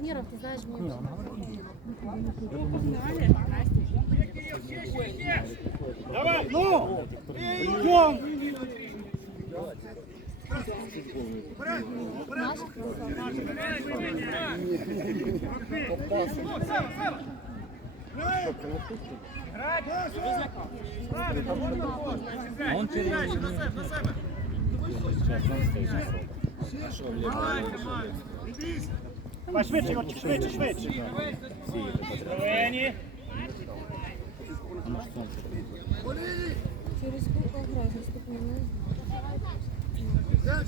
турниров, ты знаешь, мне говорит. Давай, ну! Идем! А он через... Сейчас он стоит на срок. Давай, швидше, Юрчик, швидше, швидше. Все їх подряд. Зелені. Потому что солнце Через сколько играть наступную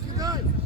не знаю.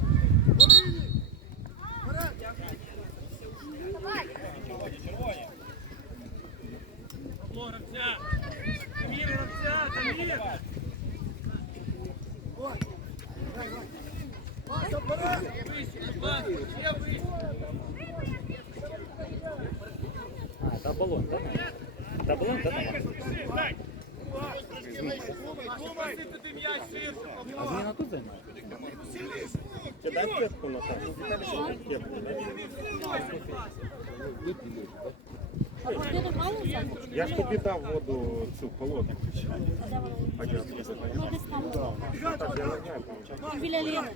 Біля Лени.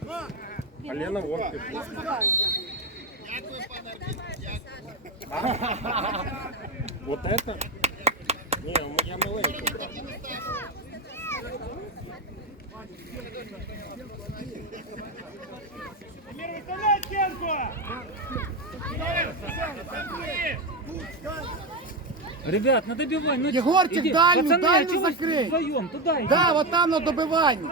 А. Вот это? Не, я маленький. Ребят, ну добивай, ну Егорчик, иди. дальнюю, Пацаны, а дальнюю чего вы закрой. вдвоем? Туда иди. Да, вот там на добиванні.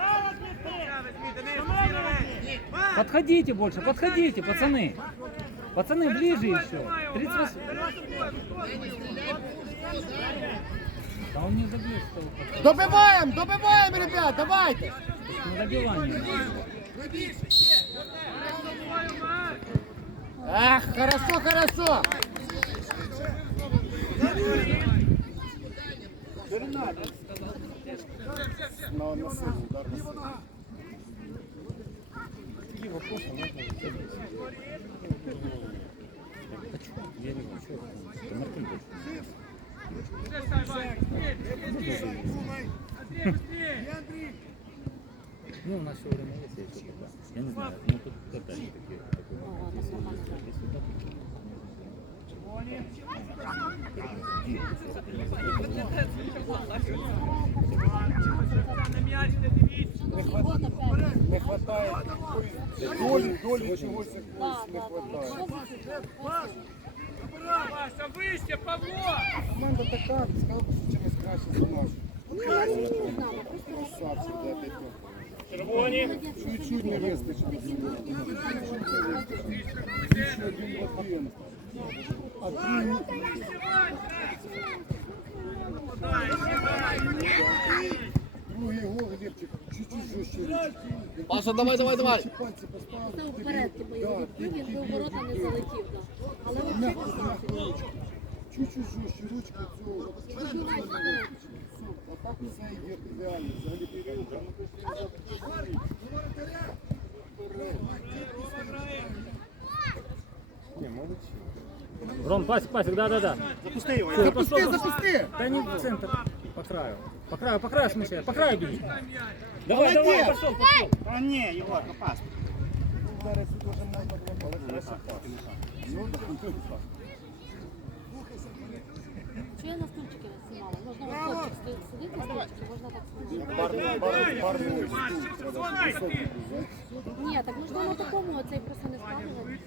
Подходите больше, подходите, пацаны. Пацаны, ближе еще. 38. А он не забьет, что вы хотите. Добиваємо, добиваємо, ребят, давайте. На добивание. Ах, хорошо, хорошо. Какие вопросы можно задать? Я не что это. Мартин. Ну, у нас все время есть. Я не знаю, ну тут они такие. Если да, Вот опять. Не хватає долі, долі чогось Да, да, да. Что за фигня? Паша, вище, Павло! Команда така, сказав, що чимось краще за нашу. Ну, я не знаю, просто Красавці, де ти то. Червоні. Чуть-чуть не вистачило. Чуть один один. А Другий гол, Лепчик, чуть-чуть жестче. Паша, давай, давай, давай. Пальці поставив. Вперед, ти бойовий вибіг, до ворота не залетів. Але він Чуть-чуть жестче, ручку цю. А так не зайде реально. Взагалі період. Не, молодці. Ром, пасик, пасик, да-да-да. Запусти його. Запусти, запусти! Да не в центр, по краю. По краю, по краю смещай, по краю беги. Давай, давай, Молодец! пошел, пошел. А ні, Єгор, попас. Зараз дуже надо було, я на стульчике снимала. Можно вот стульчик сидеть на стульчике, так снимать. Ні, так можна на такому, оцей просто не ставили.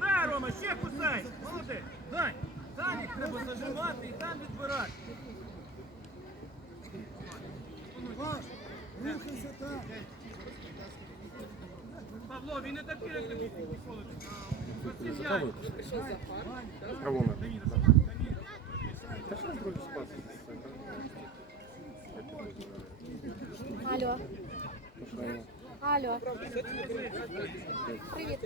Дай, Рома, ще кусай! Молодець! Дай! Там їх треба зажимати і там відбирати. Павло, він не такий, як ти. Колонна. Алло. Алло. Привіт.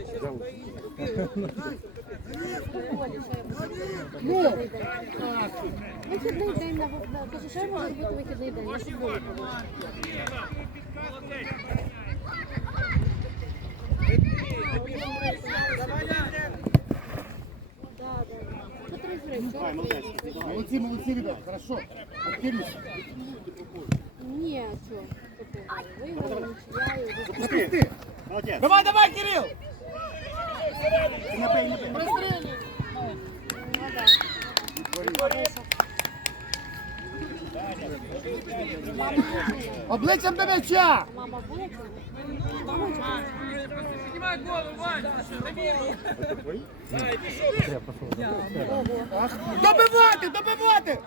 Вихідний день на кажу, що я можу робити вихідний день. Молодцы, молодцы, ребят, хорошо. Активнее. Не, что? Выиграл, ничья. Молодец. Давай, давай, Кирилл! Напей, напей. Прострели. Ну да. Обличчям до м'яча! Мама, обличчям? Піднімай голову, Вань! Забій! Добивати, добивати.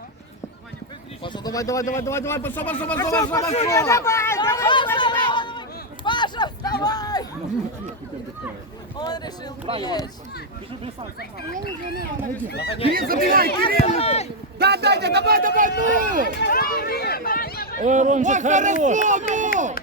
Паша, давай, давай, давай, давай, давай, пошел, пошел, пошел, пошел, пошел. Паша, вставай! Он решил приезжать. Я не дзвонила на виступ. Кирилл, забегай, Кирилл. Да, дайте, давай, давай, ну. Ой, Ой, Ромчик, хорош! хорошо, ну.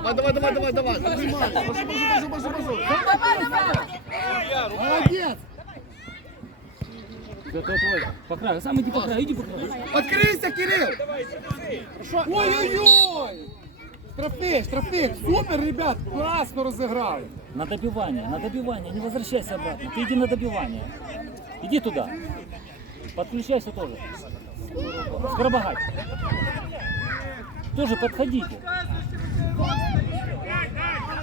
Давай, давай, давай, давай, давай. Поднимай. Пошел, пошел, пошел, пошел. Давай, давай! Молодец. Это твой. По краю, сам иди по краю, иди по краю. Открийся, Кирилл. Ой-ой-ой. Штрафник, штрафник. Супер, ребят, классно розіграли. На добивание, на добивание, не возвращайся обратно. Ты иди на добивание. Иди туда. Подключайся тоже. Скоробогать. Тоже подходите.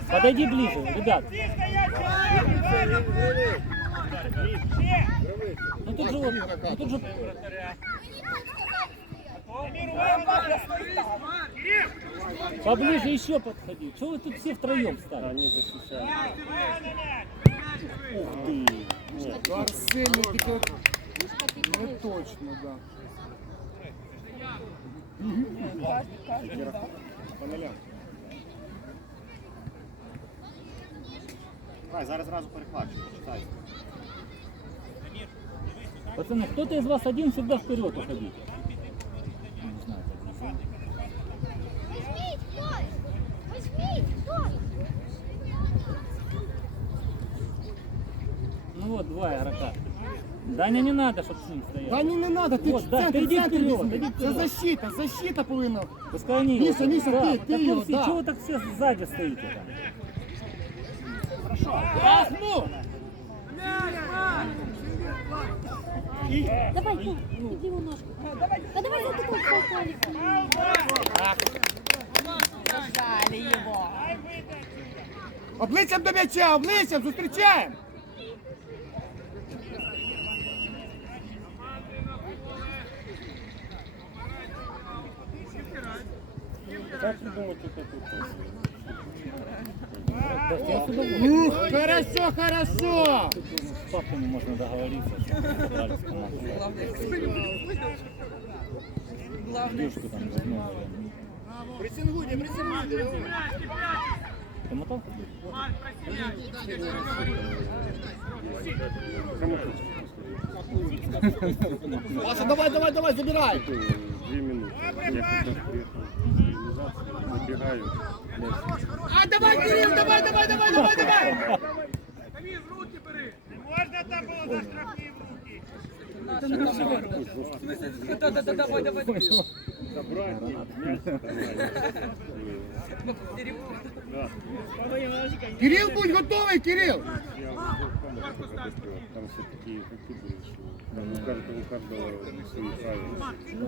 Подойди ближе, ребят. Ну тут же вот, ну тут же поближе еще подходи. Что вы тут все втроем стали? Они защищают. Арсений, тільки не точно, да. По нулям. Давай, зараз зразу перехвачу, почитай. Пацаны, кто-то из вас один всегда вперед здесь. Ну вот два игрока. Даня не надо, чтобы с ним стоял. Да не, не надо, ти Вот, в да, центр, ти йди центр вперед, візьми. іди Це вперед. защита, защита повинна. Пускай они Миша, Миша, да, ты- так ты вы его, все- да. Чего вы так все сзади стоите там? Пас! Давай, иди его ножку. Да давай за такой полковник. Зажали его. Обличчям до м'яча, обличчям, зустрічаємо! Як ви думаєте, тут? Ух, хорошо, хорошо! С папами можно договориться. Девушку там возьмем. Присингуйте, присингуйте. Ты мотал? Паша, давай, давай, давай, забирай! Две минуты. Блядь, А, давай, Кирилл, давай, давай, давай, давай, давай! Руки бери! Не можна там було за штрафні в руки! Забрать и мяч отобрать. Да. Кирилл, будь готовий, Кирилл! Там все игроки были, что там у каждого, у каждого свои правила. Ну.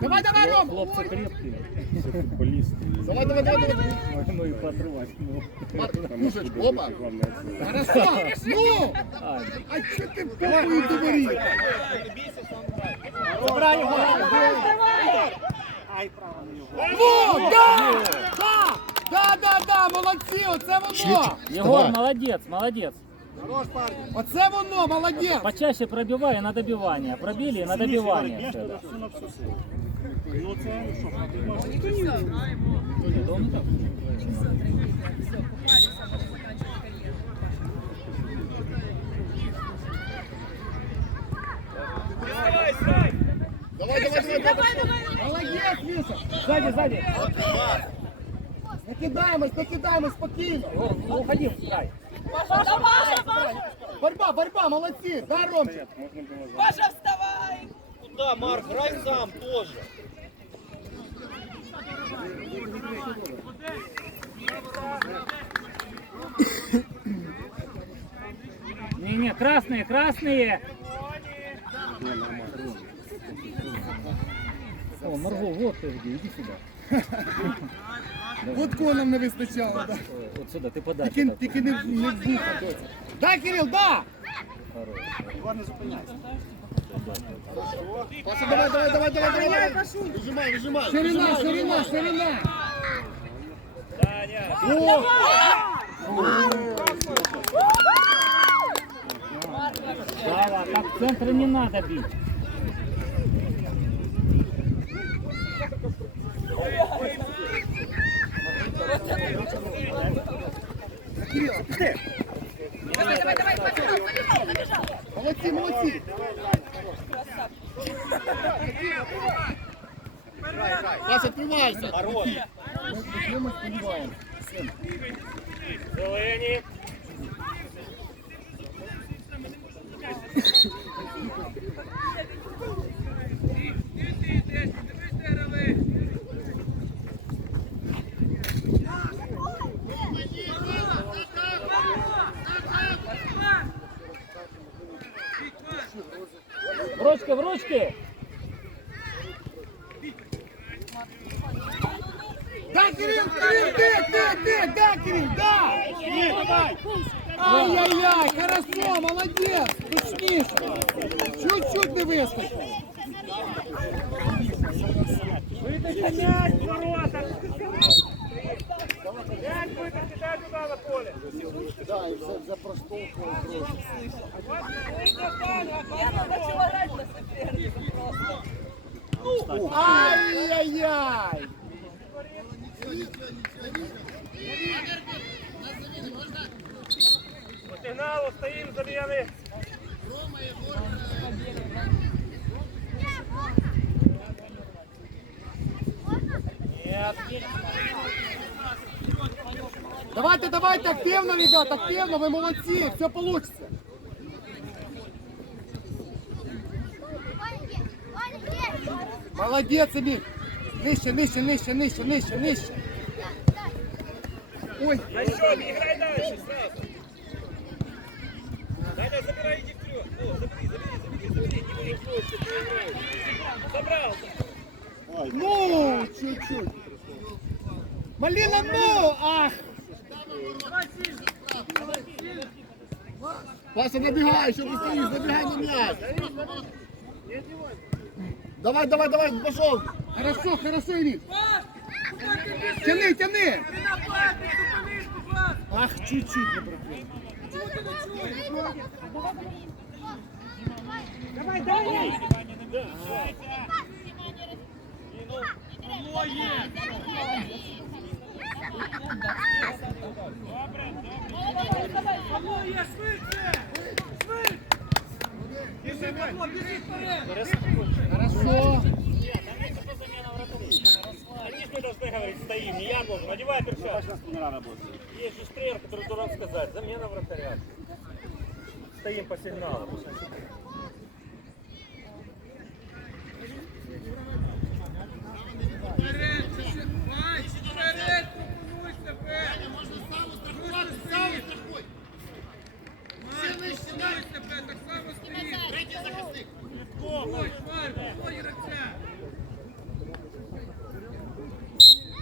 Давай, давай, Ром! Хлопцы крепкие. Все футболисты. Давай, давай, давай, давай! Ну. Ну. Там Слушай, откуда опа. Хорошо! Ну! А, що ти попою говорив? Забирай його! Во, да! Да! Да, да, да, молодці, оце воно! Егор, молодец, молодец. Оце воно, молодець! Почаще пробивай на добивание. Пробили и на добивание. да. Все на село. Ну Да он и давай, давай, давай, давай! Молодець, Міша! Сзади, сзади. Не кидаємось, не кидаємось, спокійно! О, ну, уходи в край. Паша, давай, Паша! Борьба, борьба, молодці! Да, Ромчик! можна було за- Паша, вставай! Не-не, красные, красные. О, Марго, вот ты где, иди сюда. От кого нам не вистачало, да. Ой, Вот сюда, ты подальше. Тільки, так. тільки не, не в вуха, доця. Да, Кирил, да! Хорош. Паша, давай, давай, давай, давай, давай. Выжимай, выжимай. Ширина, ширина, ширина. О! Слава, так в центре не надо бить. Давай, давай, давай, побежал, побежал, побежал. Молодці, молодці. Паша, тримайся. Ми, ми сподіваємося. Зелені. В ручке, в ручке. Да, Кирилл, Кирилл, ты, ты, ты, да, Кирилл, да! Ай-яй-яй, хорошо, молодец, точніше. Чуть-чуть не вискочив. Витащи м'яч ворота. М'яч витащи, дай туди на поле. Да, і вже, вже проштовхував трошки. Я не хотела играть на соперника просто. Ай-яй-яй! По сигналу стоїмо, забігали. Давайте, давайте, активно, ребят, активно, вы молодцы, все получится. Молодец, Эмиль. Нижче, нижче, нижче, нижче, нижче, нижче. Ой, А що, грай далі, сразу. Даня, забирай, иди вперед. О, забери, забери, забери, забери, не будь просто, не играй. Забрал. ну, чуть-чуть. Малина, ну, ах. Паша, набегай, еще стоишь, забегай на мяч. Давай, давай, давай, пошел. Хорошо, хорошо, Эмиль. Тяни, тяни. Ах, чуть-чуть не пропил. Є, Хорошо. Мы должны говорить, стоим, не я должен. Одевай перчатки. Есть же тренер, который должен сказать, замена вратаря. Стоим по сигналу.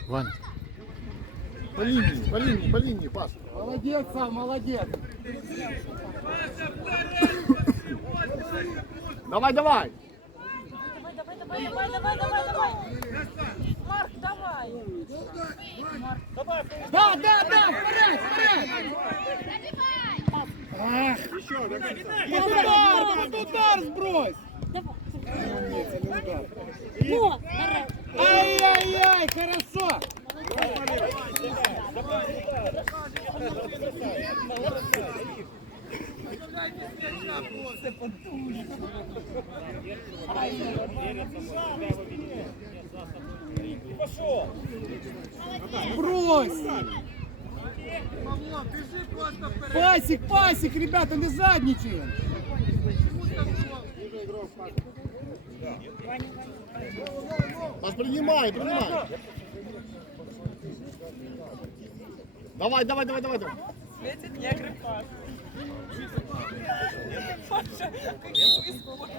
Вань. По линии, по линии, по линии, Паш. Молодец, сам, молодец. Давай, давай. Давай, давай, давай, давай, давай, давай. Марк, давай. Да, да, да, вперед, вперед. Ах, под удар, под удар сбрось. Удар. О. Ай-яй-яй, хорошо. Пошел! Брось. Пасик, пасик, ребята, не жадничаем. Паш, принимай, принимай. Давай, давай, давай, давай, давай. Светит негры Паша. Паша, какие выскочки.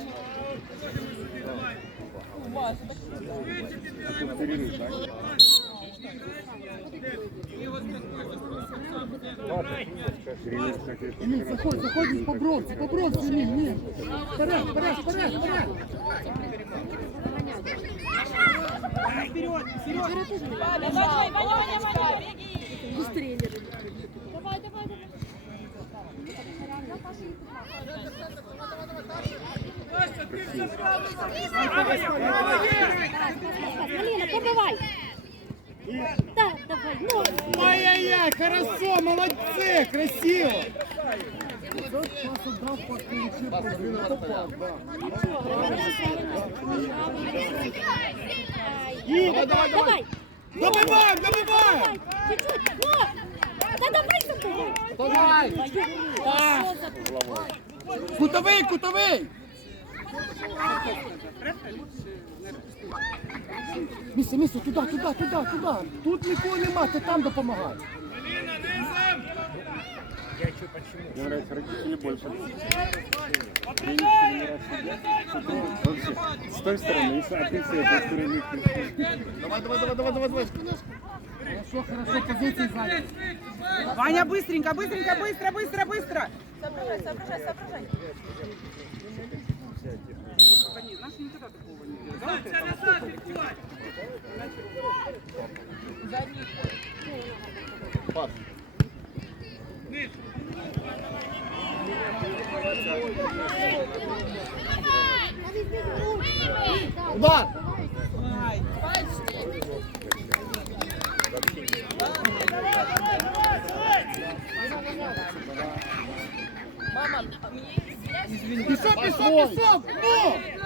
Маша, так Эмиль, заходь, заходь по бронзе, по бронзе, Эмиль, нет. Вперед, вперед, вперед, вперед. Вчера тоже не Ваня, Ваня, беги. быстрее лежит. Давай, давай, давай. Малина, побывай! Да, давай, ну! Ай-яй-яй, хорошо, молодцы, красиво. Тот пас отдав, пас получил, блин, это пас, да. Давай, давай, давай! Добиваем, добиваем. Чуть-чуть, вот! Да давай за тобой! Давай. Что за Кутовий, кутовий. Місце, місце, туди, туди, туди, туди. Тут нікого нема, ти там допомагай. Мне нравится родители больше. Тренинг тренера сидят. Вообще, с той стороны, и с а ты с этой стороны. Давай, давай, давай, давай, давай, давай. Хорошо, хорошо, позиції зайняті. Ваня, быстренько, быстренько, быстро, быстро, быстро. Соображай, соображай, соображай. Наши никогда такого не делают. Задний ход. Пас. Удар. Мама, а мне связь? Пішов, пішов, пішов. Ну!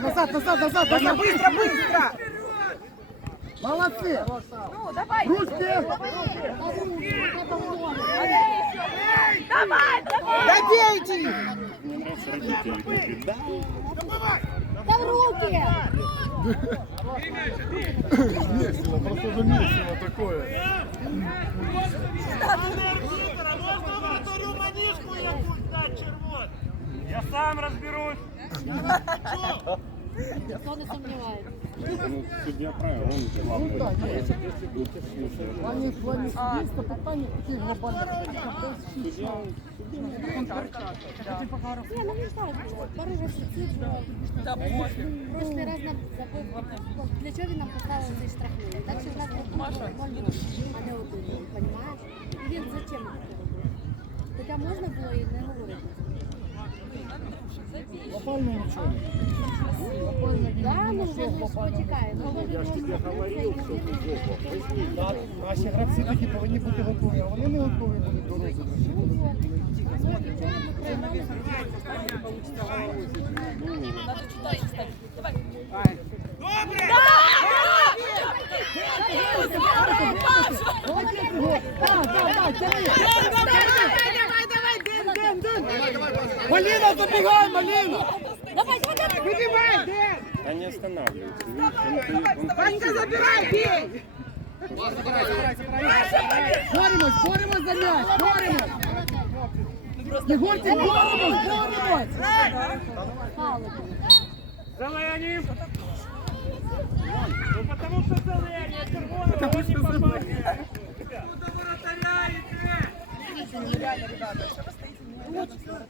Назад, назад, назад, назад. быстро, быстро. Молодцы. Ну, давай. Ручки. Давай, давай. Добейте их. Да в руки! Весело, просто же весело такое Я сам разберусь. Ніхто не сумнівається. ну, судья правил, он Ну главный. да, ні. Ну, ты слушай, В плані, в плані суддівства питання такі глобальні. судья, Ні, ну він так, пару разів цифру. Да пофиг. Прошлий раз нам забив. Ну, Для чого він нам поставив цей штрафний? Він Так що в нас був Маша, а не один, розумієш? І він зачем таке робив? Хоча можна було і не говорити. Лопально нічого. Да, Я ж тобі говорив, що Так, Наші гравці тоді повинні бути готові, а вони не готові до розіграшу. Добре! Маліна, забігай, Маліна! Давай, давай, давай. Выбивай, Дэн. они останавливаются. Видишь, он, он, он Ванька, забирай, бей. Боремось, боремось за м'яч, боремось! Єгорчик, боремось, боремось! Фаули. Зелені. Ну потому что зелені, а червоного он не попадет. Реально, ребята, что вы стоите? нереально. Хороший механизатор.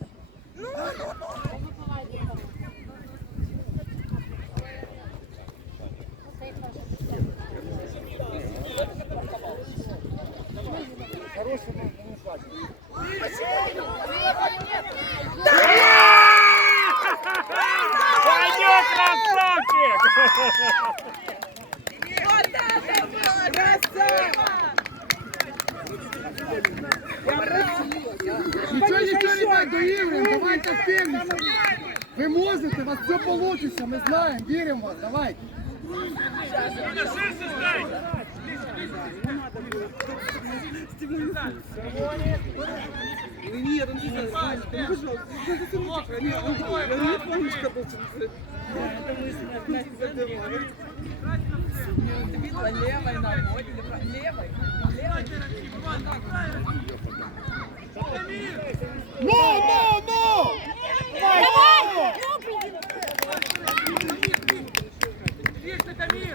Пойдет, красавчик! Вот это вот! Красава. Нічого, нічого, ребят, доіграємо, давайте активніше. Ви можете, у вас все вийде, ми знаємо, віримо в вас, давайте. Нет, Нет, он не знает. Ну, пожалуйста. Ну, это Сумочка. Нет, он говорит, я не помнишь, должен быть. Это мы с Настей задумали. Ты видела левой ногой или правой? Левой. Левой. Ну, ну, ну! Давай!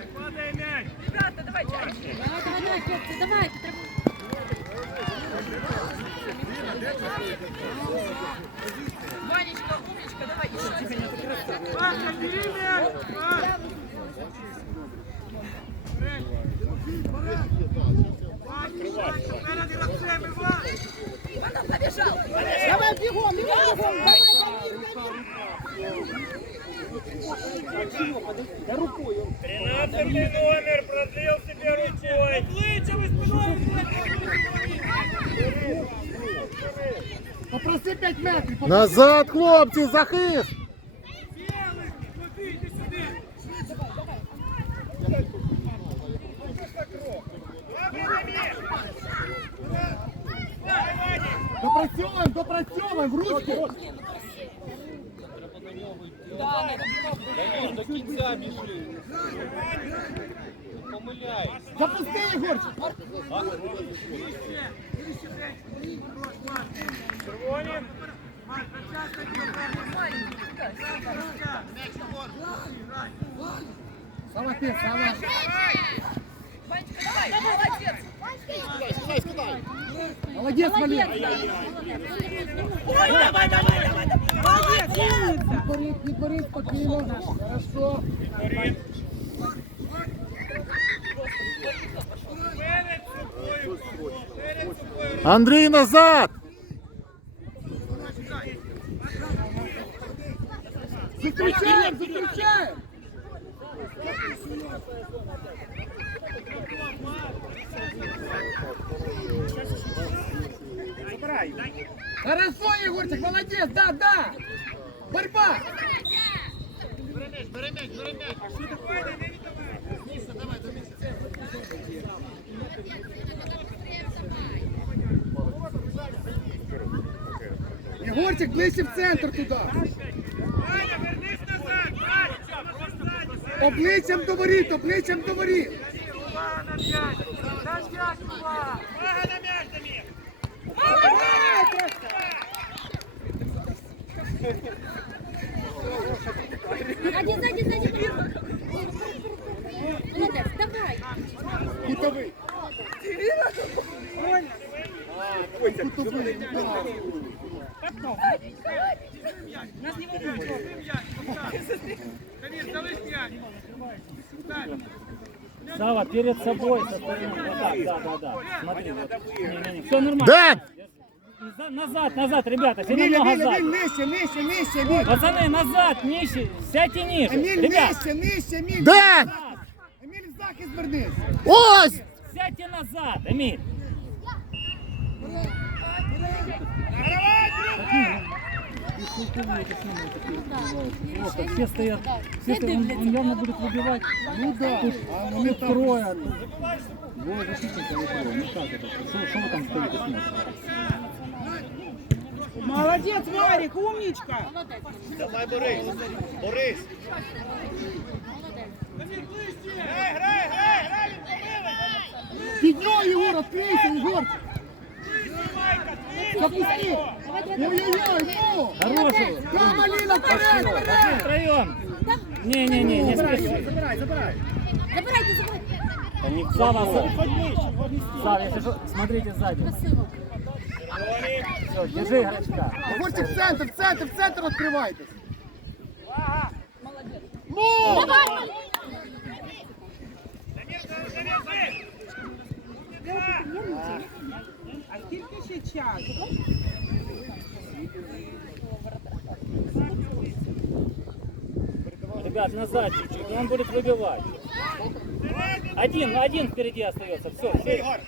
Ребята, давайте. Давай, давай, давай, хлопці, давайте. треба- Ванечка, умничка, давай. Потом Назад, хлопці, захист! Допрацьовуємо, допрацьовуємо, в ручки. Запусти, Єгорчик. Червоні. Сава ти, Сава. Ванечка, давай, молодец. Молодець, Валер. Ой, давай, давай, давай, давай. Молодец, умница. Не боріть, не боріть, спокійно. Хорошо. Андрій, назад! Зустрічаємо, зустрічаємо. Хорошо, Егорчик, молодец, да, да. Борьба. Егорчик, ближче в центр туда. Обличчям до воріт, обличчям до воріт. Сзади, сзади, сзади. Молодець, давай. Кутовий. Кутовий. Нас не волнует. Сава, перед собой со стороны. Вот так, да, да, да. Смотри, вот. Не-не-не, все нормально. Дэн! За- Назад, назад, ребята, все Еміль, немного Еміль, назад. Еміль, нижче, нижче, нижче, Еміль. Пацаны, назад, ниже, сядьте ниже. Еміль, Ребят, нижче, нижче, Еміль. Дэн! Еміль, в захист вернись. Ось! сядьте назад, Эмиль. Плохо, все стоят, все стоят, он, он явно будет выбивать. Ну да. А вони Тут там трое. Двое защитников и трое. Ну как это? Что, что вы там стоите смотрите? Молодец, Варик, умничка. Давай, Борис. Борис. Під нього, Єгор, відкрийся, Єгор. Запусти. Ой-ой-ой, ну. Хороший. Да, Маліна, вперед, вперед. Втроем. Не-не-не, не спеши. Забирай, забирай. Забирайте, забирайте. Сава, Сава, Сава, если что, смотрите сзади. Красиво. Все, держи игрочка. Єгорчик, в центр, в центр, в центр відкривайтесь. Ну! Давай, А Скільки ще часу? Ребят, назад чуть-чуть, он будет выбивать. Один, один впереди остается. Все, все.